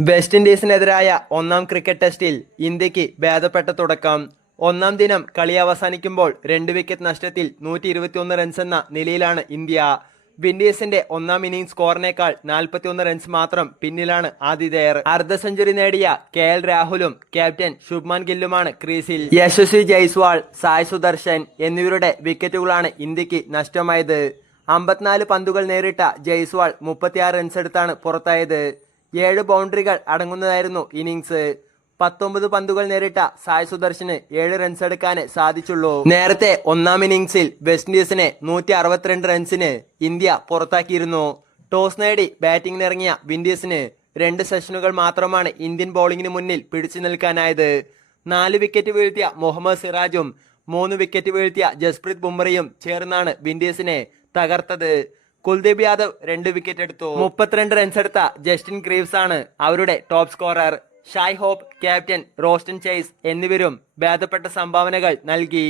West ഇൻഡീസിനെതിരായ ഒന്നാം cricket ടെസ്റ്റിൽ ഇന്ത്യയ്ക്ക് ഭേദപ്പെട്ട തുടക്കം. ഒന്നാം ദിനം കളി അവസാനിക്കുമ്പോൾ രണ്ട് വിക്കറ്റ് നഷ്ടത്തിൽ നൂറ്റി ഇരുപത്തിയൊന്ന് റൺസ് എന്ന നിലയിലാണ് ഇന്ത്യ. വിൻഡീസിന്റെ ഒന്നാം ഇന്നിംഗ്സ് സ്കോറിനേക്കാൾ നാൽപ്പത്തിയൊന്ന് റൺസ് മാത്രം പിന്നിലാണ് ആതിഥേയർ. അർദ്ധ സെഞ്ചുറി നേടിയ കെ എൽ രാഹുലും ക്യാപ്റ്റൻ ശുഭ്മാൻ ഗില്ലുമാണ് ക്രീസിൽ. യശസ്വി ജയ്സ്വാൾ സായ് സുദർശൻ എന്നിവരുടെ വിക്കറ്റുകളാണ് ഇന്ത്യയ്ക്ക് നഷ്ടമായത്. അമ്പത്തിനാല് പന്തുകൾ നേരിട്ട ജയ്സ്വാൾ മുപ്പത്തിയാറ് റൺസ് എടുത്താണ് പുറത്തായത്. ഏഴ് ബൗണ്ടറികൾ അടങ്ങുന്നതായിരുന്നു ഇന്നിങ്സ്. പത്തൊമ്പത് പന്തുകൾ നേരിട്ട സായ് സുദർശന് ഏഴ് റൺസ് എടുക്കാനേ സാധിച്ചുള്ളൂ. നേരത്തെ ഒന്നാം ഇന്നിംഗ്സിൽ വെസ്റ്റ് ഇൻഡീസിനെ നൂറ്റി അറുപത്തിരണ്ട് റൺസിന് ഇന്ത്യ പുറത്താക്കിയിരുന്നു. ടോസ് നേടി ബാറ്റിംഗിനിറങ്ങിയ വിൻഡീസിന് രണ്ട് സെഷനുകൾ മാത്രമാണ് ഇന്ത്യൻ ബൗളിംഗിന് മുന്നിൽ പിടിച്ചു നിൽക്കാനായത്. നാല് വിക്കറ്റ് വീഴ്ത്തിയ മുഹമ്മദ് സിറാജും മൂന്ന് വിക്കറ്റ് വീഴ്ത്തിയ ജസ്പ്രീത് ബുംറയും ചേർന്നാണ് വിൻഡീസിനെ തകർത്തത്. കുൽദീപ് യാദവ് രണ്ട് വിക്കറ്റ് എടുത്തു. മുപ്പത്തിരണ്ട് റൺസ് എടുത്ത ജസ്റ്റിൻ ക്രീവ്സ് ആണ് അവരുടെ top scorer Shai Hope captain Roston Chase എന്നിവരും ഭേദപ്പെട്ട സംഭാവനകൾ നൽകി.